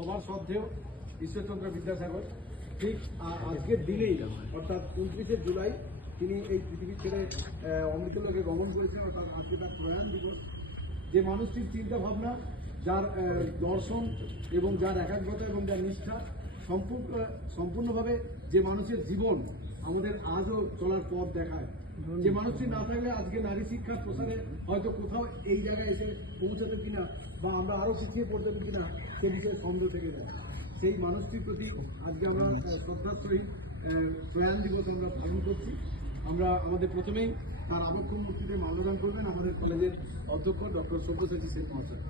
সবার শ্রদ্ধেয় ঈশ্বরচন্দ্র বিদ্যাসাগর ঠিক আজকের দিনেই অর্থাৎ 29শে জুলাই তিনি এই পৃথিবী ছেড়ে অমৃতলোকে গমন করেছেন, অর্থাৎ আজকে তার প্রয়াণ দিবস। যে মানুষটির চিন্তা ভাবনা, যার দর্শন এবং যার একাগ্রতা এবং যার নিষ্ঠা সম্পূর্ণভাবে যে মানুষের জীবন আমাদের আজও চলার পথ দেখায়, যে মানুষটি না থাকলে আজকে নারী শিক্ষার প্রসারে হয়তো কোথাও এই জায়গায় এসে পৌঁছাতে কিনা বা আমরা আরও পিছিয়ে পড়তে কিনা সে বিষয়ে সন্দেহ থেকে যায়। সেই মানুষটির প্রতি আজকে আমরা শ্রদ্ধার সহিত প্রয়াণ দিবস আমরা পালন করছি। আমরা আমাদের প্রথমেই তার আবক্ষ মূর্তিতে মাল্যদান করবেন আমাদের কলেজের অধ্যক্ষ ডক্টর সব্যসাচী সেন মহাশয়।